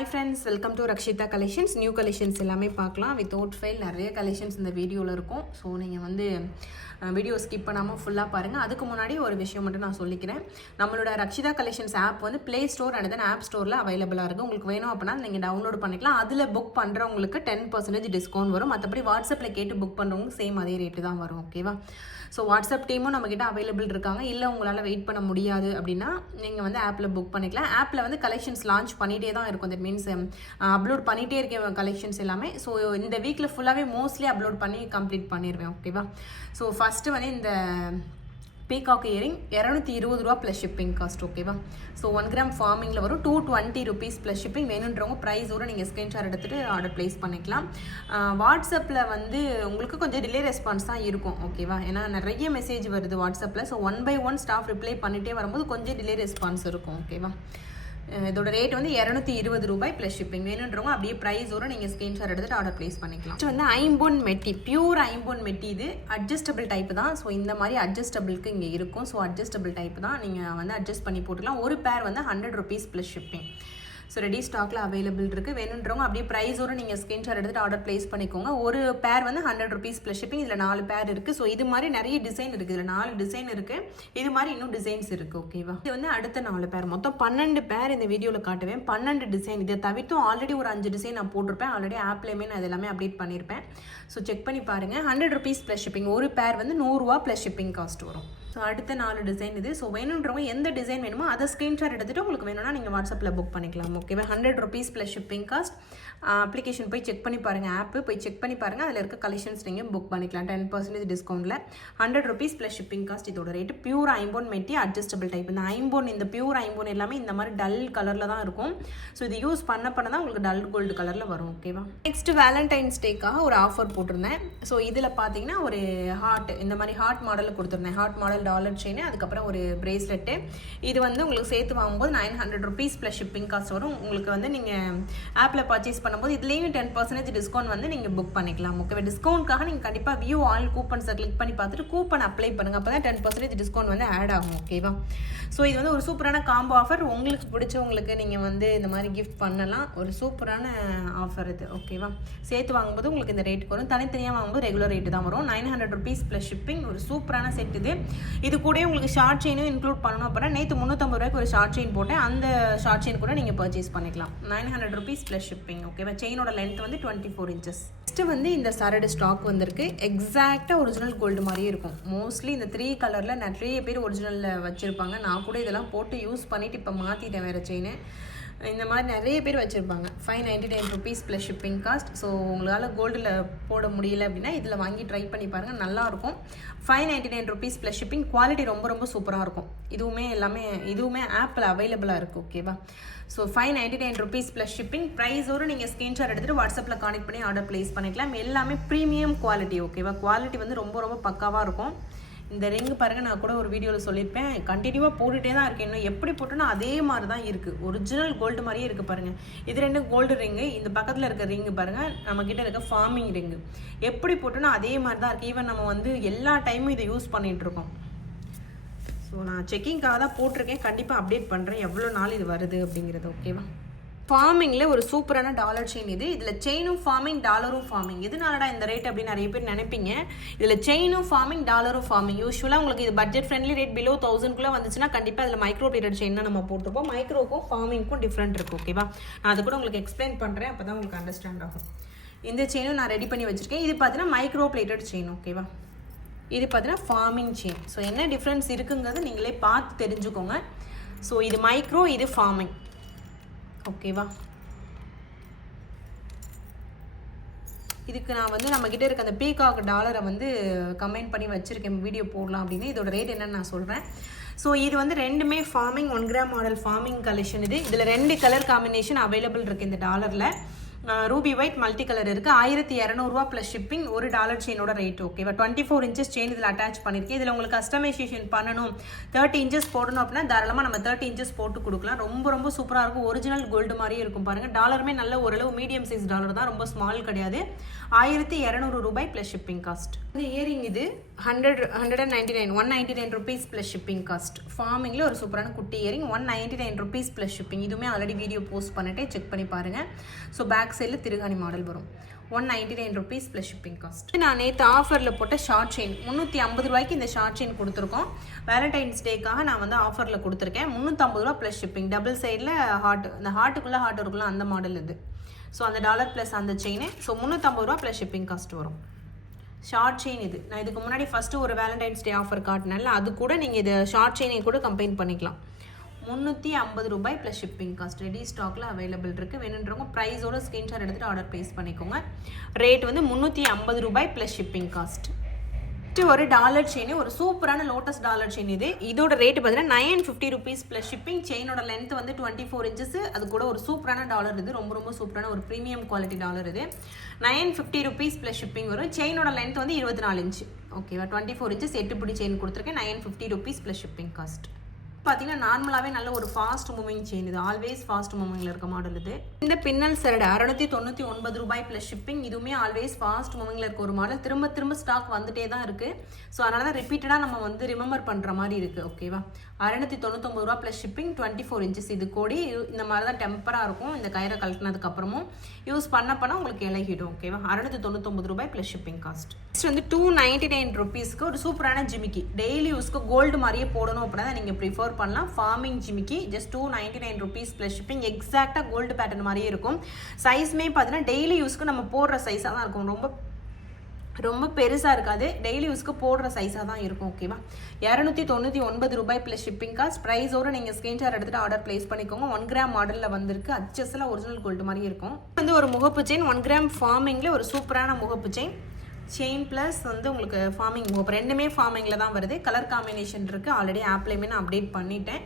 Hi friends welcome to Rakshitha collections new collections எல்லாமே பார்க்கலாம். Without fail நிறைய collections இந்த வீடியோவில் இருக்கும். ஸோ நீங்கள் வந்து வீடியோ ஸ்கிப் பண்ணாமல் ஃபுல்லாக பாருங்கள் அதுக்கு முன்னாடி ஒரு விஷயம் மட்டும் நான் சொல்லிக்கிறேன். நம்மளோட ரக்ஷிதா கலெக்ஷன்ஸ் ஆப் வந்து play store and then app ஸ்டோரில் அவைலபிளாக இருக்குது உங்களுக்கு வேணும் அப்படின்னா நீங்கள் டவுன்லோட் பண்ணிக்கலாம். அதில் புக் பண்ணுறவங்களுக்கு டென் பர்சன்டேஜ் டிஸ்கவுண்ட் வரும். மற்றபடி வாட்ஸ்அப்பில் கேட்டு புக் பண்ணுறவங்க சேம் அதே ரேட்டு தான் வரும். ஓகேவா ஸோ வாட்ஸ்அப் டீமும் நம்மக்கிட்ட அவைலபிள் இருக்காங்க. இல்லை உங்களால் வெயிட் பண்ண முடியாது அப்படின்னா நீங்கள் வந்து ஆப்பில் புக் பண்ணிக்கலாம். ஆப்பில் வந்து கலெக்ஷன்ஸ் லான்ச் பண்ணிகிட்டே தான் இருக்கும். தட் மீன்ஸ் அப்லோட் பண்ணிகிட்டே இருக்கேன் கலெக்ஷன்ஸ் எல்லாமே. ஸோ இந்த வீக்கில் ஃபுல்லாகவே மோஸ்ட்லி அப்லோட் பண்ணி கம்ப்ளீட் பண்ணிடுவேன் ஓகேவா ஸோ ஃபஸ்ட்டு வந்து இந்த பீகாக் இயரிங் இரநூத்தி இருபது ரூபா ப்ளஸ் ஷிப்பிங் காஸ்ட் ஓகேவா ஸோ ஒன் கிராம் ஃபார்மிங்கில் வரும் two twenty rupees plus shipping வேணுன்றவங்க ப்ரைஸோட நீங்கள் ஸ்க்ரீன்ஷாட் எடுத்துகிட்டு ஆர்டர் ப்ளேஸ் பண்ணிக்கலாம். வாட்ஸ்அப்பில் வந்து உங்களுக்கு கொஞ்சம் டிலே ரெஸ்பான்ஸ் தான் இருக்கும் ஓகேவா ஏன்னா நிறைய மெசேஜ் வருது வாட்ஸ்அப்பில் so one by one staff reply பண்ணிகிட்டே வரும்போது கொஞ்சம் டிலே ரெஸ்பான்ஸ் இருக்கும் ஓகேவா இதோட ரேட் வந்து இரநூத்தி இருபது ரூபாய் ப்ளஸ் ஷிப்பிங் வேணுன்றவங்க அப்படியே ப்ரைஸோட நீங்கள் ஸ்க்ரீன்ஷாட் எடுத்துட்டு ஆர்டர் ப்ளேஸ் பண்ணிக்கலாம். Next வந்து ஐம்பொன் மெட்டி. பியூர் ஐம்பொன் மெட்டி இது அட்ஜஸ்டபிள் டைப் தான். ஸோ இந்த மாதிரி அட்ஜஸ்டபிளுக்கு இங்கே இருக்கும். ஸோ அட்ஜஸ்டபிள் டைப் தான். நீங்கள் வந்து அட்ஜஸ்ட் பண்ணி போட்டுக்கலாம். ஒரு பேர் வந்து hundred rupees plus shipping so ready ஸ்டாக்ல available இருக்குது வேணுன்றவங்க அப்படியே ப்ரைஸோட நீங்கள் ஸ்க்ரீன்ஷாட் எடுத்துட்டு ஆர்டர் ப்ளேஸ் பண்ணிக்கோங்க. ஒரு பேர் வந்து ஹண்ட்ரட் ருபீஸ் ப்ளஸ் ஷிப்பிங் இதில் நாலு பேர் இருக்குது ஸோ இது மாதிரி நிறைய டிசைன் இருக்குது இதில் நாலு டிசைன் இருக்குது இது மாதிரி இன்னும் டிசைன்ஸ் இருக்குது ஓகேவா இது வந்து அடுத்த நாலு பேர் மொத்தம் பன்னெண்டு பேர் இந்த வீடியோவில் காட்டுவேன். பன்னெண்டு டிசைன் இதை தவிர்த்தும் ஆல்ரெடி ஒரு அஞ்சு டிசைன் நான் போட்டிருப்பேன். ஆல்ரெடி ஆப்லேயுமே நான் இது எல்லாமே அப்டேட் பண்ணியிருப்பேன் ஸோ செக் பண்ணி பாருங்கள் ஹண்ட்ரட் ருபீஸ் ப்ளஸ் ஷிப்பிங் ஒரு பேர் வந்து நூறுரூவா ப்ளஸ் ஷிப்பிங் காஸ்ட் வரும். ஸோ அடுத்த நாலு டிசைன் இது. ஸோ வேணுன்றவங்க எந்த டிசைன் வேணுமோ அதை ஸ்க்ரீன்ஷாட் எடுத்துகிட்டு உங்களுக்கு வேணும்னா நீங்கள் வாட்ஸ்அப்பில் புக் பண்ணிக்கலாம். ஓகேவா hundred rupees plus shipping cost application போய் செக் பண்ணி பாருங்கள் ஆப்பு போய் செக் பண்ணி பாருங்கள் அதில் இருக்க கலெக்ஷன்ஸ் நீங்கள் புக் பண்ணிக்கலாம். Ten percentage டிஸ்கவுண்ட்டில் hundred rupees plus shipping cost இதோட ரேட்டு பியூர் ஐம்போன் மெட்டி அட்ஜஸ்டபிள் டைப் இந்த ஐம்போன் இந்த பியூர் ஐம்போன் எல்லாமே இந்த மாதிரி டல் கலரில் தான் இருக்கும். ஸோ இது யூஸ் பண்ண பண்ண தான் உங்களுக்கு டல் கோல்டு கலரில் வரும் ஓகேவா நெக்ஸ்ட் வேலண்டைன்ஸ் டேக்காக ஒரு ஆஃபர் போட்டிருந்தேன். ஸோ இதில் பார்த்தீங்கன்னா ஒரு ஹார்ட் இந்த மாதிரி ஹார்ட் மாடலில் கொடுத்துருந்தேன். ஹார்ட் மாடல் டாலர் செயின் அதுக்கப்புறம் ஒரு பிரேஸ்லெட்டு இது வந்து உங்களுக்கு சேர்த்து வாங்கும்போது nine hundred rupees plus shipping cost வரும். உங்களுக்கு வந்து நீங்கள் ஆப்பில் பர்ச்சேஸ் பண்ணும்போது இதுலேயும் டென் பர்சன்டேஜ் டிஸ்கவுண்ட் வந்து நீங்கள் புக் பண்ணிக்கலாம். ஓகேவா டிஸ்கவுண்ட்காக நீங்கள் கண்டிப்பாக வியூ ஆல் கூப்பன்ஸை கிளிக் பண்ணி பார்த்துட்டு கூப்பன் அப்ளை பண்ணுங்கள் அப்போ தான் டென் பர்சன்டேஜ் டிஸ்கவுண்ட் வந்து ஆட் ஆகும் ஓகேவா ஸோ இது வந்து ஒரு சூப்பரான காம்போ ஆஃபர் உங்களுக்கு பிடிச்சவங்களுக்கு நீங்கள் வந்து இந்த மாதிரி கிஃப்ட் பண்ணலாம். ஒரு சூப்பரான ஆஃபர் இது ஓகேவா சேர்த்து வாங்கும்போது உங்களுக்கு இந்த ரேட்டுக்கு வரும். தனித்தனியாக வாங்கும்போது ரெகுலர் ரேட்டு தான் வரும். Nine hundred rupees plus shipping ஒரு சூப்பரான செட் இது. இது கூட உங்களுக்கு ஷார்ட் செயினும் இன்க்ளூட் பண்ணணும் அப்படின்னா நேற்று முந்நூற்றம்பது ரூபாய்க்கு ஒரு ஷார்ட் செயின் போட்டேன். அந்த ஷார்ட் செயின் கூட நீங்கள் பர்ச்சேஸ் பண்ணிக்கலாம். Nine hundred rupees plus shipping okay ஓகேவா செயினோட லென்த் வந்து டுவெண்ட்டி ஃபோர் இன்ச்சஸ் நெக்ஸ்ட்டு வந்து இந்த சரடு ஸ்டாக் வந்திருக்கு. எக்ஸாக்டாக ஒரிஜினல் கோல்டு மாதிரியே இருக்கும். மோஸ்ட்லி இந்த த்ரீ கலரில் நிறைய பேர் ஒரிஜினலில் வச்சுருப்பாங்க. நான் கூட இதெல்லாம் போட்டு யூஸ் பண்ணிவிட்டு இப்போ மாற்றிட்டேன் வேறு செயினு இந்த மாதிரி நிறைய பேர் வச்சுருப்பாங்க. Five ninety nine rupees plus shipping cost so உங்களால் கோல்டில் போட முடியல அப்படின்னா இதில் வாங்கி ட்ரை பண்ணி பாருங்கள் நல்லாயிருக்கும் five ninety nine rupees plus shipping quality ரொம்ப ரொம்ப சூப்பராக இருக்கும். இதுவுமே எல்லாமே இதுவுமே ஆப்பில் அவைலபிளாக இருக்குது ஓகேவா so five ninety nine rupees plus shipping ப்ரைஸோடு நீங்கள் ஸ்க்ரீன்ஷாட் எடுத்துகிட்டு வாட்ஸ்அப்பில் கான்டெக்ட் பண்ணி ஆர்டர் ப்ளேஸ் பண்ணிக்கலாம். எல்லாமே ப்ரீமியம் குவாலிட்டி ஓகேவா குவாலிட்டி வந்து ரொம்ப ரொம்ப பக்காவாக இருக்கும். இந்த ரிங்கு பாருங்கள் நான் கூட ஒரு வீடியோவில் சொல்லியிருப்பேன். கண்டினியூவாக போட்டுகிட்டே தான் இருக்கேன். இன்னும் எப்படி போட்டோன்னா அதே மாதிரி தான் இருக்குது ஒரிஜினல் கோல்டு மாதிரியே இருக்குது பாருங்கள் இது ரெண்டு கோல்டு ரிங்கு. இந்த பக்கத்தில் இருக்க ரிங்கு பாருங்கள் நம்மக்கிட்ட இருக்க ஃபார்மிங் ரிங்கு. எப்படி போட்டோன்னா அதே மாதிரி தான் இருக்குது ஈவன் நம்ம வந்து எல்லா டைமும் இதை யூஸ் பண்ணிகிட்ருக்கோம் ஸோ நான் செக்கிங்காக தான் போட்டிருக்கேன். கண்டிப்பாக அப்டேட் பண்ணுறேன் எவ்வளோ நாள் இது வருது அப்படிங்கிறது ஓகேவா ஃபார்மிங்கில் ஒரு சூப்பரான டாலர் செயின் இது. இதில் செயினும் ஃபார்மிங் டாலரும் ஃபார்மிங் எதனாலடா இந்த ரேட் அப்படின்னு நிறைய பேர் நினைப்பீங்க? இதில் செயினும் ஃபார்மிங் டாலரும் ஃபார்மிங் யூஸ்வலாக உங்களுக்கு இது பட்ஜெட் ஃப்ரெண்ட்லி ரேட் பிலோ தௌசண்ட்குள்ளே வந்துச்சுன்னா கண்டிப்பாக அதில் மைக்ரோ பீரியட் செயின் தான் நம்ம போட்டிருப்போம். மைக்ரோக்கும் ஃபார்மிங்க்கும் டிஃப்ரெண்ட் இருக்குது ஓகேவா நான் அது கூட உங்களுக்கு எக்ஸ்பிளைன் பண்ணுறேன் அப்போ தான் உங்களுக்கு அண்டர்ஸ்டாண்ட் ஆகும். இந்த செயினும் நான் ரெடி பண்ணி வச்சுருக்கேன். இது பார்த்தீங்கன்னா மைக்ரோ பிளேட்டட் செயின் ஓகேவா இது பார்த்தீங்கன்னா ஃபார்மிங் செயின் ஸோ என்ன டிஃப்ரென்ஸ் இருக்குங்கிறது நீங்களே பார்த்து தெரிஞ்சுக்கோங்க. ஸோ இது மைக்ரோ இது ஃபார்மிங் ஓகேவா இதுக்கு நான் வந்து நம்மக்கிட்ட இருக்க அந்த பீகாக் டாலரை வந்து கமெண்ட் பண்ணி வச்சுருக்கேன். வீடியோ போடலாம் அப்படின்னு. இதோட ரேட் என்னன்னு நான் சொல்கிறேன் ஸோ இது வந்து ரெண்டுமே forming one gram model forming collection இது. இதில் ரெண்டு கலர் காம்பினேஷன் அவைலபிள் இருக்குது இந்த டாலரில் ரூபி ஒயிட் மல்டி கலர் இருக்குது ஆயிரத்தி இரநூறுவா ப்ளஸ் ஷிப்பிங் ஒரு டாலர் செயினோட ரேட் ஓகேவா டுவெண்ட்டி ஃபோர் இன்ச்சஸ் செயின் இதில் அட்டாச் பண்ணியிருக்கேன். இதில் உங்களுக்கு கஸ்டமைசேஷன் பண்ணணும். தேர்ட்டி இன்ச்சஸ் போடணும் அப்படின்னா தாராளமாக நம்ம தேர்ட்டி இன்ச்சஸ் போட்டு கொடுக்கலாம். ரொம்ப ரொம்ப சூப்பராக இருக்கும். ஒரிஜினல் கோல்டு மாதிரியே இருக்கும் பாருங்கள் டாலருமே நல்ல ஓரளவு மீடியம் சைஸ் டாலர் தான். ரொம்ப ஸ்மால் கிடையாது. ஆயிரத்தி இரநூறு ரூபாய் ப்ளஸ் ஷிப்பிங் காஸ்ட் இந்த இயரிங் இது. Hundred hundred and ninety nine one ninety nine rupees plus shipping cost ஃபார்மிங்கில் ஒரு சூப்பரான குட்டி earring one ninety nine rupees plus shipping இதுவுமே ஆல்ரெடி வீடியோ போஸ்ட் பண்ணிட்டே செக் பண்ணி பாருங்கள் ஸோ பேக் சைடில் திருகாணி மாடல் வரும். One ninety nine rupees plus shipping cost நான் நேற்று ஆஃபரில் போட்ட ஷார்ட் செயின் முந்நூற்றி ஐம்பது ரூபாய்க்கு இந்த ஷார்ட் செயின் கொடுத்துருக்கோம். வேலண்டைன்ஸ் டேக்காக நான் வந்து ஆஃபரில் கொடுத்துருக்கேன். முந்நூற்றம்பது ரூபா ப்ளஸ் ஷிப்பிங் டபுள் சைடில் ஹார்ட் இந்த ஹார்ட்டுக்குள்ளே ஹார்ட் இருக்குள்ள அந்த மாடல் இது. ஸோ அந்த டாலர் ப்ளஸ் அந்த செயின் ஸோ முந்நூற்றம்பது ரூபா ப்ளஸ் ஷிப்பிங் காஸ்ட் வரும். ஷார்ட் செயின் இது. நான் இதுக்கு முன்னாடி ஃபஸ்ட்டு ஒரு வேலண்டைன்ஸ் டே ஆஃபர் காட்டினேன்ல அது கூட நீங்கள் இது ஷார்ட் செயினை கூட கம்பைன் பண்ணிக்கலாம். முந்நூற்றி ஐம்பது ரூபாய் ப்ளஸ் ஷிப்பிங் காஸ்ட் ரெடி ஸ்டாக்கில் அவைலபிள் இருக்குது வேணுன்றவங்க ப்ரைஸோட ஸ்க்ரீன்ஷாட் எடுத்துகிட்டு ஆர்டர் ப்ளேஸ் பண்ணிக்கோங்க. ரேட் வந்து முந்நூற்றி ஐம்பது ரூபாய் ப்ளஸ் ஷிப்பிங் காஸ்ட் நெக்ஸ்ட் ஒரு டாலர் செயின் ஒரு சூப்பரான லோட்டஸ் டாலர் செயின் இது. இதோட ரேட் பார்த்தீங்கன்னா nine fifty rupees plus shipping செயினோட length வந்து டுவெண்ட்டி ஃபோர் இன்ச்சஸ் அது கூட ஒரு சூப்பரான டாலர் இது. ரொம்ப ரொம்ப சூப்பரான ஒரு ப்ரீமியம் குவாலிட்டி டாலர் இது. Nine fifty rupees plus shipping வரும். செயினோட லென்த் வந்து இருபத்தி நாலு இன்ச்சு ஓகேவா டுவெண்ட்டி ஃபோர் இன்ச்சஸ் எட்டு பிடி செயின் கொடுத்துருக்கேன். Nine fifty rupees plus shipping cost பார்த்தீங்கன்னா நார்மலாகவே நல்ல ஒரு ஃபாஸ்ட் மூவிங் செயின் இது. ஆல்வேஸ் ஃபாஸ்ட் மூவிங்கில் இருக்க மாடல் இது. இந்த பின்னல் சரடு அறுநூத்தி தொண்ணூற்றி ஒன்பது ரூபாய் ப்ளஸ் ஷிப்பிங் இதுவுமே ஆல்வேஸ் ஃபாஸ்ட் மூவிங்கில் இருக்க ஒரு மாடல் திரும்ப திரும்ப ஸ்டாக் வந்துட்டே தான் இருக்குது ஸோ அதனால தான் ரிப்பீட்டடாக நம்ம வந்து ரிமெம்பர் பண்ணுற மாதிரி இருக்குது ஓகேவா அறுநூத்தி தொண்ணூத்தொம்பது ரூபா plus shipping twenty four inches இது கூடி இந்த மாதிரி தான் டெம்பராக இருக்கும். இந்த கயிறை கழட்டினதுக்கப்புறமும் யூஸ் பண்ண பண்ண உங்களுக்கு இலகிடும் ஓகேவா அறுநூத்தி தொண்ணூத்தொம்பது ரூபாய் ப்ளஸ் ஷிப்பிங் காஸ்ட் நெக்ஸ்ட் வந்து டூ நைன்டி நைன் ருபீஸ்க்கு ஒரு சூப்பரான ஜிமிக்கி. டெய்லி யூஸ்க்கு கோல்டு மாதிரியே போடணும் அப்படின்னா நீங்கள் ப்ரிஃபர் பண்ணலாம். ஃபார்மிங் ஜிமிக்கி just two ninety nine rupees plus shipping எக்ஸாக்டாக கோல்டு பேட்டர்ன் மாதிரியே இருக்கும். சைஸ்மே பார்த்தீங்கன்னா டெய்லி யூஸ்க்கு நம்ம போடுற சைஸாக தான் இருக்கும். ரொம்ப ரொம்ப பெருசாக இருக்காது. டெய்லி யூஸ்க்கு போடுற சைஸாக தான் இருக்கும் ஓகேவா இரநூத்தி தொண்ணூற்றி ஒன்பது ரூபாய் ப்ளஸ் ஷிப்பிங் காஸ்ட் ப்ரைஸோடு நீங்கள் ஸ்க்ரீன்ஷாட் எடுத்துகிட்டு ஆர்டர் ப்ளேஸ் பண்ணிக்கோங்க. ஒன் கிராம் மாடலில் வந்திருக்கு. அச்சஸில் ஒரிஜினல் கோல்டு மாதிரி இருக்கும். வந்து ஒரு முகப்பு செயின் ஒன் கிராம் ஃபார்மிங்கில் ஒரு சூப்பரான முகப்பு செயின் செயின் ப்ளஸ் வந்து உங்களுக்கு ஃபார்மிங் முகப்பு. ரெண்டுமே ஃபார்மிங்கில் தான் வருது. கலர் காம்பினேஷன் இருக்குது ஆல்ரெடி ஆப்லேயுமே நான் அப்டேட் பண்ணிட்டேன்.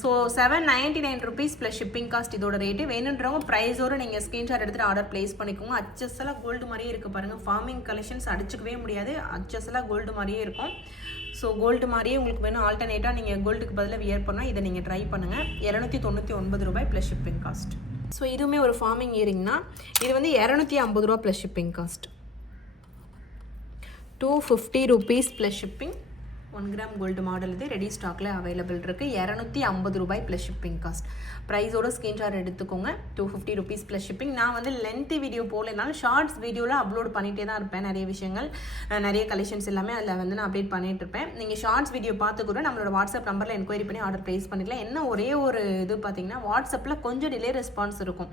So seven ninety nine rupees plus shipping cost இதோட ரேட்டு வேணுன்றவங்க ப்ரைஸோடு நீங்கள் ஸ்க்ரீன்ஷாட் எடுத்துகிட்டு ஆர்டர் ப்ளேஸ் பண்ணிக்கோங்க. அச்சஸெல்லாம் கோல்டு மாதிரியே இருக்குது பாருங்கள் ஃபார்மிங் கலெக்ஷன்ஸ் அடிச்சுக்கவே முடியாது. அச்சஸெல்லாம் கோல்டு மாதிரியே இருக்கும். ஸோ கோல்டு மாதிரியே உங்களுக்கு வேணும். ஆல்டர்னேட்டாக நீங்கள் கோல்டுக்கு பதிலாக வியர் பண்ணால் இதை நீங்கள் ட்ரை பண்ணுங்கள் இரநூத்தி தொண்ணூற்றி ஒன்பது ரூபாய் ப்ளஸ் ஷிப்பிங் காஸ்ட் ஸோ இதுவுமே ஒரு ஃபார்மிங் இயரிங்னா இது வந்து இரநூத்தி ஐம்பது ரூபா plus shipping cost two fifty rupees plus shipping one gram gold model இது. ரெடி ஸ்டாக்கில் அவைலபிள் இருக்குது இரநூத்தி ஐம்பது ரூபாய் ப்ளஸ் ஷிப்பிங் காஸ்ட் ப்ரைஸோட ஸ்க்ரீன்ஷாட் எடுத்துக்கோங்க. Two fifty rupees plus shipping நான் வந்து லென்த்து வீடியோ போகலனாலும் ஷார்ட்ஸ் வீடியோவில் அப்லோட் பண்ணிகிட்டே தான் இருப்பேன். நிறைய விஷயங்கள் நிறைய கலெக்ஷன்ஸ் எல்லாமே அதில் வந்து நான் அப்டேட் பண்ணிட்டு இருப்பேன். நீங்கள் ஷார்ட்ஸ் வீடியோ பார்த்து கூட நம்மளோட வாட்ஸ்அப் நம்பரில் என்கொயரி பண்ணி ஆர்டர் ப்ளேஸ் பண்ணிக்கலாம். என்ன ஒரே ஒரு இது பார்த்தீங்கன்னா வாட்ஸ்அப்பில் கொஞ்சம் டிலே ரெஸ்பான்ஸ் இருக்கும்.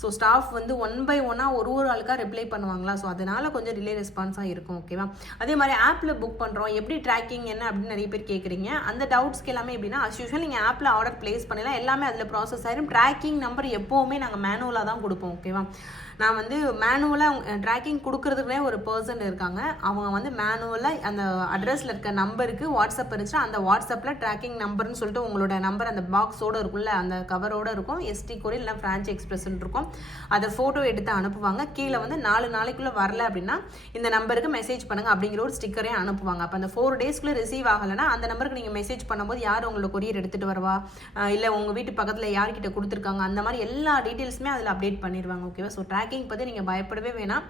ஸோ ஸ்டாஃப் வந்து ஒன் பை ஒன்னாக ஒரு ஒரு ஆளுக்காக ரிப்ளை பண்ணுவாங்களா? ஸோ அதனால் கொஞ்சம் டிலே ரெஸ்பான்ஸாக இருக்கும் ஓகேவா அதே மாதிரி ஆப்பில் புக் பண்ணுறோம் எப்படி ட்ராக்கிங் என்ன என்ன அப்படின்னு நிறைய பேர் கேட்குறீங்க அந்த டவுட்ஸ்க்கு எல்லாமே எப்படின்னா அஸ் யூஷுவல் நீங்கள் ஆப்பில் ஆர்டர் ப்ளேஸ் பண்ணலாம் எல்லாமே அதில் ப்ராசஸ் ஆயிரும். ட்ராக்கிங் நம்பர் எப்போவுமே நாங்கள் மேனுவலாக தான் கொடுப்போம் ஓகேவா நான் வந்து மேனுவலாக ட்ராக்கிங் கொடுக்குறதுக்குனே ஒரு பர்சன் இருக்காங்க. அவங்க வந்து மேனுவலாக அந்த அட்ரஸில் இருக்க நம்பருக்கு வாட்ஸ்அப் இருந்துச்சுன்னா அந்த வாட்ஸ்அப்பில் ட்ராக்கிங் நம்பர்னு சொல்லிட்டு உங்களோட நம்பர் அந்த பாக்ஸோடு இருக்கும்ல அந்த கவரோட இருக்கும். எஸ்டி கோரி இல்லை ஃப்ரான்ச் எக்ஸ்பிரஸ்ன்னு இருக்கும். அதை ஃபோட்டோ எடுத்து அனுப்புவாங்க. கீழே வந்து நாலு நாளைக்குள்ளே வரல அப்படின்னா இந்த நம்பருக்கு மெசேஜ் பண்ணுங்க அப்படிங்கிற ஒரு ஸ்டிக்கரே அனுப்புவாங்க. அப்போ அந்த ஃபோர் டேஸ்க்குள்ளே ரிசீவ் ஆகலைன்னா அந்த நம்பருக்கு நீங்கள் மெசேஜ் பண்ணும்போது யார் உங்களை கொரியர் எடுத்துகிட்டு வருவா? இல்லை உங்கள் வீட்டு பக்கத்தில் யார்கிட்ட கொடுத்துருக்காங்க? அந்த மாதிரி எல்லா டீட்டெயில்ஸுமே அதில் அப்டேட் பண்ணிடுவாங்க ஓகேவா ஸோ ட்ராக்கிங் பற்றி நீங்கள் பயப்படவே வேணாம்.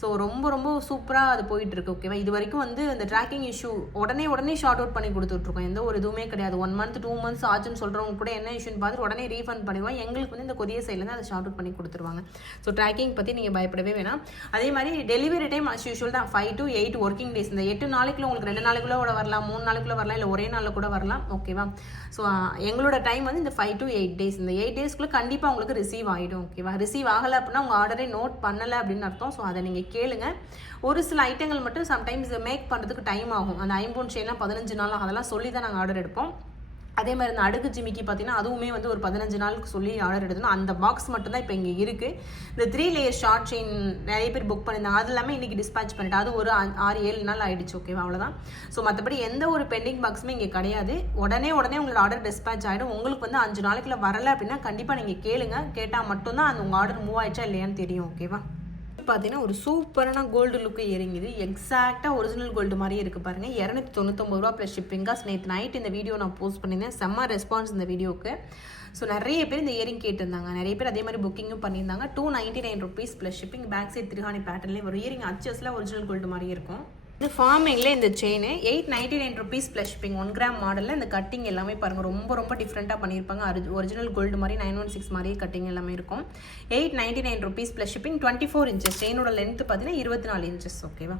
ஸோ ரொம்ப ரொம்ப சூப்பராக அது போயிட்டுருக்கு ஓகேவா இது வரைக்கும் வந்து இந்த ட்ராக்கிங் இஷ்யூ உடனே உடனே ஷார்ட் அவுட் பண்ணி கொடுத்துட்ருக்கோம். எந்த ஒரு இதுவுமே கிடையாது. ஒன் மந்த் டூ மந்த்ஸ் ஆச்சுன்னு சொல்கிறவங்க கூட என்ன இஷ்யூன்னு பார்த்துட்டு உடனே ரீஃபண்ட் பண்ணிடுவோம் எங்களுக்கு வந்து இந்த கொதிய சைட்லேருந்து அதை ஷார்ட் அவுட் பண்ணி கொடுத்துருவாங்க. ஸோ ட்ராக்கிங் பற்றி நீங்கள் பயப்படவே வேணாம். அதே மாதிரி டெலிவரி டைம் அஸ் யூஷுவல் தான். Five to eight working days இந்த எட்டு நாளைக்குள்ள உங்களுக்கு ரெண்டு நாளைக்குள்ள கூட வரலாம் மூணு நாளைக்குள்ள வரலாம் இல்லை ஒரே நாளில் கூட வரலாம் ஓகேவா ஸோ எங்களோட டைம் வந்து இந்த ஃபைவ் டு எயிட் டேஸ் இந்த எயிட் டேஸ்க்குள்ளே கண்டிப்பாக உங்களுக்கு ரிசீவ் ஆகிடும் ஓகேவா ரிசீவ் ஆகலை அப்படின்னா உங்கள் ஆர்டரே நோட் பண்ணலை அப்படின்னு அர்த்தம். ஸோ அதை நீங்கள் கேளுங்க. ஒரு சில ஐட்டங்கள் மட்டும் சம்டைம்ஸ் மேக் பண்ணுறதுக்கு டைம் ஆகும். அந்த ஐம்பொன் செயின்லாம் பதினஞ்சு நாள் அதெல்லாம் சொல்லி தான் நாங்கள் ஆர்டர் எடுப்போம். அதே மாதிரி இந்த அடுக்கு ஜிமிக்கி பார்த்தீங்கன்னா அதுவுமே வந்து ஒரு பதினஞ்சு நாளுக்கு சொல்லி ஆர்டர் எடுத்தோம் அந்த பாக்ஸ் மட்டும்தான் இப்போ இங்கே இருக்குது இந்த த்ரீ லேயர் ஷார்ட் செயின் நிறைய பேர் புக் பண்ணியிருந்தாங்க. அது எல்லாமே இன்றைக்கி டிஸ்பேச் பண்ணிட்டு அது ஒரு ஆறு ஏழு நாள் ஆகிடுச்சு ஓகேவா அவ்வளோதான் ஸோ மற்றபடி எந்த ஒரு பெண்டிங் பாக்ஸுமே இங்கே கிடையாது. உடனே உடனே உங்களோட ஆர்டர் டிஸ்பேச் ஆகிடும் உங்களுக்கு வந்து அஞ்சு நாளைக்குள்ள வரலை அப்படின்னா கண்டிப்பாக நீங்கள் கேளுங்க. கேட்டால் மட்டும்தான் அந்த உங்கள் ஆர்டர் மூவ் ஆயிடுச்சா இல்லையான்னு தெரியும் ஓகேவா பார்த்தீங்கன்னா ஒரு சூப்பரான கோல்டு லுக்கு இறங்கிது. எக்ஸாக்டாக ஒரிஜினல் கோல்டு மாதிரியே இருக்குது பாருங்கள் இரநூத்தி தொண்ணூத்தொம்பது ரூபா ப்ளஸ் ஷிப்பிங் காசு. நேற்று நைட் இந்த வீடியோ நான் போஸ்ட் பண்ணியிருந்தேன். செம்ம ரெஸ்பான்ஸ் இந்த வீடியோக்கு ஸோ நிறைய பேர் இந்த இயரிங் கேட்டிருந்தாங்க. நிறைய பேர் அதே மாதிரி புக்கிங்கும் பண்ணியிருந்தாங்க. Two ninety nine rupees plus shipping back side திருஹானி பேட்டர்லேயே ஒரு இயரிங் அச்சஸில் ஒரிஜினல் கோல்டு மாதிரி இருக்கும். இது ஃபார்மிங்கில் இந்த chain eight ninety nine rupees plus shipping one gram மாடலில் இந்த கட்டிங் எல்லாமே பாருங்கள் ரொம்ப ரொம்ப டிஃப்ரெண்ட்டாக பண்ணியிருப்பாங்க. ஒரிஜினல் கோல்டு மாதிரி நைன் ஒன் சிக்ஸ் மாதிரியே கட்டிங் எல்லாமே இருக்கும். Eight ninety nine rupees plus shipping twenty four inches செயினோட length பார்த்தீங்கன்னா இருபத்தி நாலு இன்ச்சஸ் ஓகேவா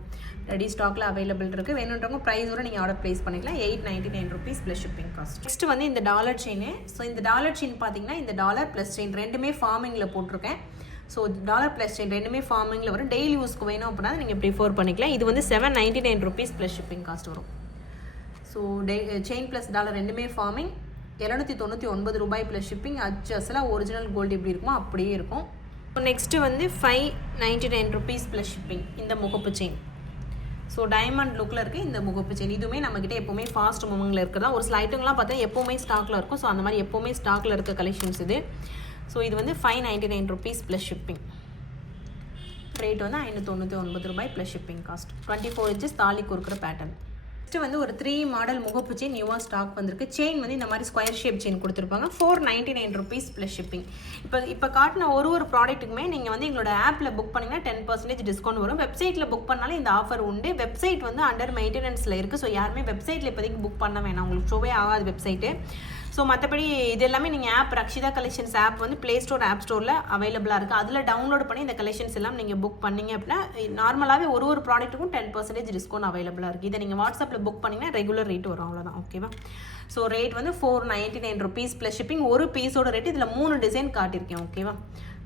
ரெடி ஸ்டாக்ல அவைலபிள் இருக்குது வேணுன்றவங்க ப்ரைஸோட நீங்கள் ஆர்டர் ப்ளேஸ் பண்ணிக்கலாம். Eight ninety nine rupees plus shipping cost next வந்து இந்த டாலர் செயின் ஸோ இந்த டாலர் செயின் பார்த்தீங்கன்னா இந்த டாலர் ப்ளஸ் செயின் ரெண்டுமே ஃபார்மிங்கில் போட்டிருக்கேன். ஸோ டாலர் ப்ளஸ் செயின் ரெண்டுமே ஃபார்மிங்கில் வரும். டெய்லி யூஸ்க்கு வேணும் அப்படின்னா நீங்கள் ப்ரிஃபர் பண்ணிக்கலாம். இது வந்து seven ninety nine rupees plus shipping cost வரும். So the chain plus dollar ரெண்டுமே ஃபார்மிங் இரநூத்தி தொண்ணூற்றி ஒன்பது ரூபாய் ப்ளஸ் ஷிப்பிங் அச்சு அசலாக ஒரிஜினல் கோல்டு எப்படி இருக்குமோ அப்படியே இருக்கும். ஸோ நெக்ஸ்ட்டு வந்து five ninety nine rupees plus shipping இந்த முகப்பு செயின் ஸோ டைமண்ட் லுக்கில் இருக்குது இந்த முகப்பு செயின் இதுவுமே நம்மக்கிட்ட எப்போவுமே ஃபாஸ்ட் மூவிங்கில் இருக்கிறதா. ஒரு சில ஐட்டங்கள்லாம் பார்த்தா எப்போவுமே ஸ்டாக்கில் இருக்கும். ஸோ அந்த மாதிரி எப்போவுமே ஸ்டாக்கில் இருக்க கலெக்ஷன்ஸ் இது. ஸோ இது வந்து five ninety nine rupees plus shipping rate வந்து ஐநூற்றி தொண்ணூற்றி ஒன்பது ரூபாய் plus shipping cost twenty four inches தாலி கொடுக்குற பேட்டர்ன் நெக்ஸ்ட் வந்து ஒரு த்ரீ மாடல் முகப்பு செயின் நியூவாக ஸ்டாக் வந்திருக்கு. செயின் வந்து இந்த மாதிரி ஸ்கொயர் ஷேப் செயின் கொடுத்துருப்பாங்க. Four ninety nine rupees plus shipping இப்போ இப்போ காட்டின ஒரு ஒரு ப்ராடக்ட்டுக்குமே நீங்கள் வந்து எங்களோட ஆப்பில் புக் பண்ணிங்கன்னா டென் பர்சன்டேஜ் டிஸ்கவுண்ட் வரும். வெப்சைட்டில் புக் பண்ணாலும் இந்த ஆஃபர் உண்டு. வெப்சைட் வந்து அண்டர் மெயின்டெனன்ஸில் இருக்குது ஸோ யாருமே வெப்சைட்டில் இப்போதைக்கு புக் பண்ண வேணாம். உங்களுக்கு ஷோவே ஆகாது வெப்சைட்டு ஸோ மற்றபடி இது எல்லாமே நீங்கள் ஆப் ரக்ஷிதா கலெக்ஷன்ஸ் ஆப் வந்து ப்ளே ஸ்டோர் ஆப் ஸ்டோரில் அவைலபிளாக இருக்குது அதில் டவுன்லோட் பண்ணி இந்த கலெக்ஷன்ஸ் எல்லாம் நீங்கள் புக் பண்ணீங்க அப்படின்னா நார்மலாகவே ஒரு ஒரு ப்ராடக்ட்டுக்கும் டென் பர்சன்டேஜ் டிஸ்கவுண்ட் அவைலபிளாக இருக்குது இதை நீங்கள் வாட்ஸ்அப்பில் புக் பண்ணிங்கன்னா ரெகுலர் ரேட் வரும். அவ்வளோதான் ஓகேவா ஸோ ரேட் வந்து four ninety nine rupees plus shipping ஒரு பீஸோட ரேட் இதில் மூணு டிசைன் காட்டியிருக்கேன். ஓகேவா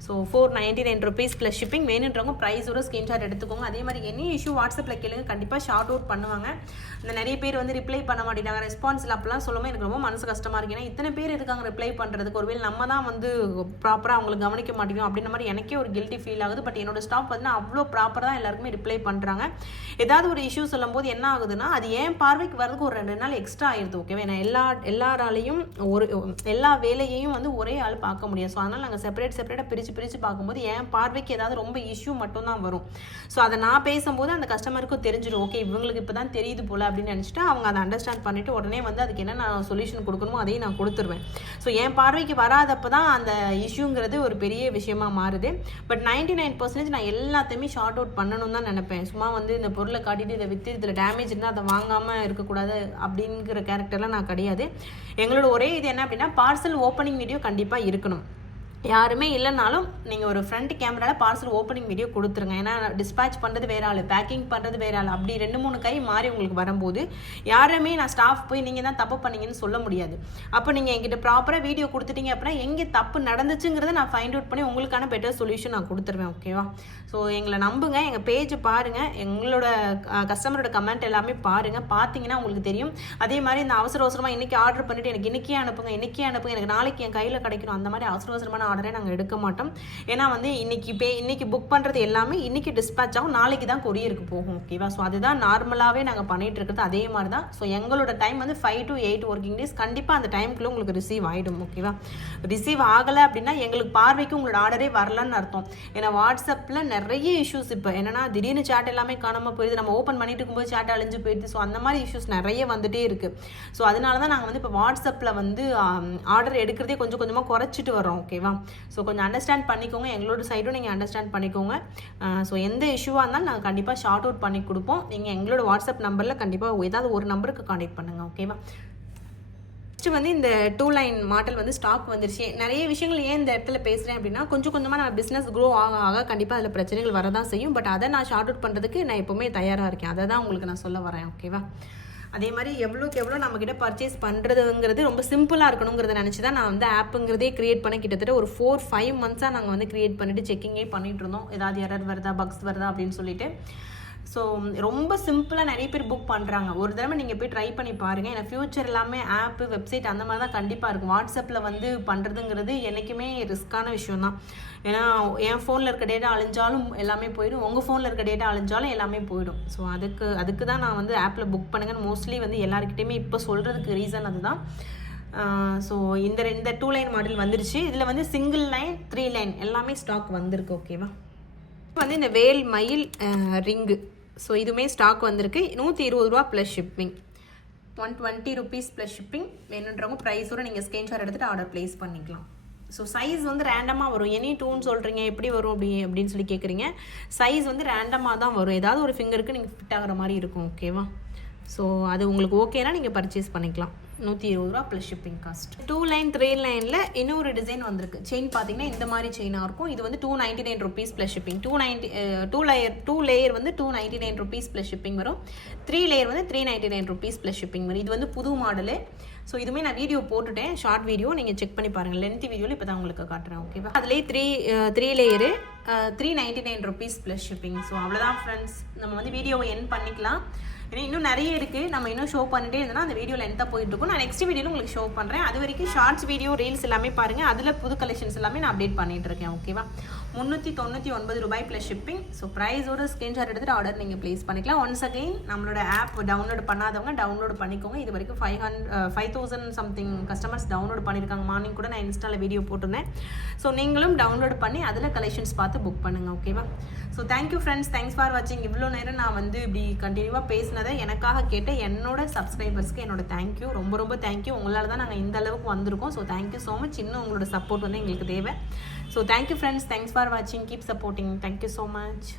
so four ninety nine rupees plus shipping வேணுன்றவங்க ப்ரைஸோட ஸ்க்ரீன்ஷாட் எடுத்துக்கோங்க. அதே மாதிரி எனி இஷ்யூ வாட்ஸ்அப்பில் கேளுங்க. கண்டிப்பாக ஷார்ட் அவுட் பண்ணுவாங்க. இந்த நிறைய பேர் வந்து ரிப்ளை பண்ண மாட்டேங்கிறாங்க. ரெஸ்பான்ஸில் அப்படிலாம் சொல்லும்போது எனக்கு ரொம்ப மனசு கஷ்டமாக இருக்கு. ஏன்னா இத்தனை பேர் இருக்காங்க ரிப்ளை பண்ணுறதுக்கு ஒருவேளை நம்ம தான் வந்து ப்ராப்பராக அவங்களுக்கு கவனிக்க மாட்டேங்கும் அப்படின்ற மாதிரி எனக்கே ஒரு கில்ட்டி ஃபீல் ஆகுது. பட் என்னோட ஸ்டாஃப் பார்த்தீங்கன்னா அவ்வளோ ப்ராப்பராக தான் எல்லாருக்குமே ரிப்ளை பண்ணுறாங்க ஏதாவது ஒரு இஷ்யூ சொல்லும்போது என்ன ஆகுதுன்னா அது ஏன் பார்வைக்கு வரதுக்கு ஒரு ரெண்டு நாள் எக்ஸ்ட்ரா ஆயிடுது ஓகேவா ஏன்னா எல்லா எல்லாராலையும் ஒரு எல்லா வேலையையும் வந்து ஒரே ஆள் பார்க்க முடியாது. ஸோ அதனால் நாங்கள் செப்பரேட் செப்பரேட்டாக பிரித்து பிரித்து பார்க்கும்போது என் பார்வைக்கு ஏதாவது ரொம்ப இஷ்யூ மட்டும்தான் வரும். ஸோ அதை நான் பேசும்போது அந்த கஸ்டமருக்கும் தெரிஞ்சிடும். ஓகே இவங்களுக்கு இப்போ தான் தெரியுது போல் அப்படின்னு நினச்சிட்டு அவங்க அதை அண்டர்ஸ்டாண்ட் பண்ணிவிட்டு உடனே வந்து அதுக்கு என்ன நான் சொல்யூஷன் கொடுக்கணுமோ அதையும் நான் கொடுத்துருவேன். ஸோ என் பார்வைக்கு வராதப்போ தான் அந்த இஷ்யூங்கிறது ஒரு பெரிய விஷயமா மாறுது. பட் நைன்டி நைன் பர்சன்டேஜ் நான் எல்லாத்தையுமே ஷார்ட் அவுட் பண்ணணும்னு தான் நினைப்பேன். சும்மா வந்து இந்த பொருளை காட்டிட்டு இதை விற்று இதில் டேமேஜ் இருந்தால் அதை வாங்காமல் இருக்கக்கூடாது அப்படிங்கிற கேரக்டர்லாம் நான் கிடையாது. எங்களோட ஒரே இது என்ன அப்படின்னா பார்சல் ஓப்பனிங் வீடியோ கண்டிப்பாக இருக்கணும். யாருமே இல்லைனாலும் நீங்கள் ஒரு ஃப்ரண்ட் கேமராவில் பார்சல் ஓப்பனிங் வீடியோ கொடுத்துருங்க. ஏன்னா டிஸ்பேச் பண்ணுறது வேற ஆள் பேக்கிங் பண்ணுறது வேற ஆள். அப்படி ரெண்டு மூணு கை மாறி உங்களுக்கு வரும்போது யாருமே நான் ஸ்டாஃப் போய் நீங்கள் தான் தப்பு பண்ணீங்கன்னு சொல்ல முடியாது. அப்போ நீங்கள் எங்கிட்ட ப்ராப்பராக வீடியோ கொடுத்துட்டீங்க அப்படின்னா எங்கே தப்பு நடந்துச்சுங்கிறத நான் ஃபைண்ட் அவுட் பண்ணி உங்களுக்கான பெட்டர் சொல்யூஷன் நான் கொடுத்துருவேன் ஓகேவா ஸோ எங்களை நம்புங்க. எங்கள் பேஜ் பாருங்கள் எங்களோட கஸ்டமரோட கமெண்ட் எல்லாமே பாருங்கள் பார்த்தீங்கன்னா உங்களுக்கு தெரியும். அதே மாதிரி இந்த அவசர அவசரமாக இன்றைக்கி ஆர்டர் பண்ணிவிட்டு எனக்கு இன்றைக்கே அனுப்புங்க இன்றைக்கே அனுப்புங்க. எனக்கு நாளைக்கு என் கையில் கிடைக்கணும். அந்த மாதிரி அவசர அவசரமான ஆர்டரே நாங்கள் எடுக்க மாட்டோம். ஏன்னா வந்து இன்னைக்கு பே இன்னைக்கு புக் பண்ணுறது எல்லாமே இன்னைக்கு டிஸ்பேச் ஆகும். நாளைக்கு தான் கொரியருக்கு போகும் ஓகேவா ஸோ அதுதான் நார்மலாகவே நாங்கள் பண்ணிட்டு இருக்கிறது அதே மாதிரி தான் ஸோ எங்களோட டைம் வந்து five to eight working days கண்டிப்பாக அந்த டைமுக்குள்ளே உங்களுக்கு ரிசீவ் ஆகிடும் ஓகேவா ரிசீவ் ஆகலை அப்படின்னா எங்களுக்கு பார்வைக்கு உங்களோட ஆர்டரே வரலன்னு அர்த்தம். ஏன்னா வாட்ஸ்அப்பில் நிறைய இஷ்யூஸ் இப்போ. என்னன்னா திடீர்னு சேட் எல்லாமே காணாமல் போயிடுது நம்ம ஓப்பன் பண்ணிட்டு இருக்கும்போது சேட் அழிஞ்சு போயிடுது ஸோ அந்த மாதிரி இஷ்யூஸ் நிறைய வந்துட்டே இருக்குது ஸோ அதனால தான் நாங்கள் வந்து இப்போ வாட்ஸ்அப்பில் வந்து ஆர்டர் எடுக்கிறதே கொஞ்சம் கொஞ்சமாக குறைச்சிட்டு வரோம் ஓகேவா ஸோ கொஞ்சம் அண்டர்ஸ்டாண்ட் பண்ணிக்கோங்க. எங்களோட சைடும் நீங்கள் அண்டர்ஸ்டாண்ட் பண்ணிக்கோங்க. ஸோ எந்த இஷ்யூவாக இருந்தாலும் நாங்கள் கண்டிப்பாக ஷார்ட் அவுட் பண்ணி கொடுப்போம். நீங்கள் எங்களோட வாட்ஸ்அப் நம்பரில் கண்டிப்பாக ஏதாவது ஒரு நம்பருக்கு காண்டாக்ட் பண்ணுங்கள் ஓகேவா நெக்ஸ்ட் வந்து இந்த டூ லைன் மாடல் வந்து ஸ்டாக் வந்துருச்சு. நிறைய விஷயங்கள் ஏன் இந்த இடத்துல பேசுகிறேன் அப்படின்னா கொஞ்சம் கொஞ்சமாக நம்ம பிஸ்னஸ் க்ரோ ஆக ஆக கண்டிப்பாக அதில் பிரச்சனைகள் வரதான் செய்யும். பட் அதை நான் ஷார்ட் அவுட் பண்ணுறதுக்கு நான் எப்போவுமே தயாராக இருக்கேன். அதை தான் உங்களுக்கு நான் சொல்ல வரேன் ஓகேவா அதே மாதிரி எவ்வளோக்கு எவ்வளோ நம்மக்கிட்ட பர்ச்சேஸ் பண்ணுறதுங்கிறது ரொம்ப சிம்பிளாக இருக்கணுங்கிறத நினச்சி தான் நான் வந்து ஆப்புங்கிறதே க்ரியேட் பண்ண கிட்டத்தட்ட ஒரு ஃபோர் ஃபைவ் மந்த்ஸாக நாங்கள் வந்து க்ரியேட் பண்ணிவிட்டு செக்கிங்கே பண்ணிகிட்டு இருந்தோம். ஏதாவது எரர் வருதா பக்ஸ் வருதா அப்படின்னு சொல்லிட்டு. ஸோ ரொம்ப சிம்பிளாக நிறைய பேர் புக் பண்ணுறாங்க ஒரு தடவை நீங்கள் போய் ட்ரை பண்ணி பாருங்கள் ஏன்னா ஃப்யூச்சர் எல்லாமே ஆப்பு வெப்சைட் அந்த மாதிரி தான் கண்டிப்பாக இருக்கும். வாட்ஸ்அப்பில் வந்து பண்ணுறதுங்கிறது என்றைக்குமே ரிஸ்க்கான விஷயம் தான். ஏன்னா என் ஃபோனில் இருக்க டேட்டா அழிஞ்சாலும் எல்லாமே போயிடும். உங்கள் ஃபோனில் இருக்க டேட்டா அழிஞ்சாலும் எல்லாமே போயிடும். ஸோ அதுக்கு அதுக்கு தான் நான் வந்து ஆப்பில் புக் பண்ணுங்கன்னு மோஸ்ட்லி வந்து எல்லாருக்கிட்டையுமே இப்போ சொல்கிறதுக்கு ரீசன் அதுதான். ஸோ இந்த இந்த டூ லைன் மாடல் வந்துருச்சு. இதில் வந்து சிங்கிள் லைன் த்ரீ லைன் எல்லாமே ஸ்டாக் வந்திருக்கு ஓகேவா வந்து இந்த வேல் மயில் ரிங்கு. ஸோ இதுவுமே ஸ்டாக் வந்திருக்கு. நூற்றி இருபது ரூபா plus shipping one twenty rupees plus shipping வேணுன்றவங்க ப்ரைஸோட நீங்கள் ஸ்க்ரீன்ஷாட் எடுத்துகிட்டு ஆர்டர் ப்ளேஸ் பண்ணிக்கலாம். ஸோ சைஸ் வந்து ரேண்டமாக வரும். எனி டூன்னு சொல்கிறீங்க எப்படி வரும் அப்படி அப்படின்னு சொல்லி கேட்குறீங்க சைஸ் வந்து ரேண்டமாக தான் வரும். ஏதாவது ஒரு ஃபிங்கருக்கு நீங்கள் ஃபிட் ஆகிற மாதிரி இருக்கும் ஓகேவா ஸோ அது உங்களுக்கு ஓகேனா நீங்கள் பர்ச்சேஸ் பண்ணிக்கலாம். நூற்றி இருபது ரூபா plus shipping cost two line three லைனில் இன்னொரு டிசைன் வந்திருக்கு. செயின் பார்த்தீங்கன்னா இந்த மாதிரி செயினாக இருக்கும். இது வந்து two ninety nine rupees plus shipping two ninety two layer two layer வந்து two ninety nine rupees plus shipping வரும். த்ரீ லேயர் வந்து three ninety nine rupees plus shipping வரும். இது வந்து புது மாடலு ஸோ இதுவுமே நான் வீடியோ போட்டுட்டேன். ஷார்ட் வீடியோ நீங்கள் செக் பண்ணி பாருங்கள் லென்த் வீடியோவில் இப்போ தான் உங்களுக்கு காட்டுறேன். ஓகேவா அதுலேயே three three layer three ninety nine rupees plus shipping so அவ்வளோதான் ஃப்ரெண்ட்ஸ் நம்ம வந்து வீடியோவை என் பண்ணிக்கலாம். ஏன்னா இன்னும் நிறைய இருக்குது நம்ம இன்னும் ஷோ பண்ணிட்டே இருந்தோம்னா அந்த வீடியோ லென்த்தாக போயிட்டு இருக்கும். நான் நெக்ஸ்ட் வீடியோவில் உங்களுக்கு ஷோ பண்ணுறேன் அது வரைக்கும் ஷார்ட்ஸ் வீடியோ ரீல்ஸ் எல்லாமே பாருங்கள் அதில் புது கலெக்ஷன்ஸ் எல்லாமே நான் அப்டேட் பண்ணிட்டு இருக்கேன் ஓகேவா முந்நூற்றி தொண்ணூற்றி ஒன்பது ரூபாய் ப்ளஸ் ஷிப்பிங் ஸோ ப்ரைஸோட ஸ்க்ரீன்ஷாட் எடுத்துகிட்டு ஆர்டர் நீங்கள் ப்ளேஸ் பண்ணிக்கலாம். ஒன்ஸ் அகெயின் நம்மளோட ஆப் டவுன்லோட் பண்ணாதவங்க டவுன்லோட் பண்ணிக்கோங்க. இது வரைக்கும் five hundred five thousand something customers download பண்ணியிருக்காங்க மார்னிங் கூட நான் இன்ஸ்டாவில் வீடியோ போட்டிருந்தேன். ஸோ நீங்களும் டவுன்லோட் பண்ணி அதில் கலெக்ஷன்ஸ் பார்த்து புக் பண்ணுங்கள் ஓகேவா so thank you friends thanks for வாட்சிங் இவ்வளோ நேரம் நான் வந்து இப்படி கண்டினியூவாக பேசினதை எனக்காக கேட்ட என்னோட சப்ஸ்கிரைபர்ஸ்க்கு என்னோட தேங்க்யூ ரொம்ப ரொம்ப தேங்க்யூ உங்களால் தான் நாங்கள் இந்த அளவுக்கு வந்திருக்கோம். ஸோ தேங்க்யூ ஸோ மச் இன்னும் உங்களோட சப்போர்ட் வந்து எங்களுக்கு தேவை. So thank you friends thanks for வாட்சிங் keep supporting thank you so much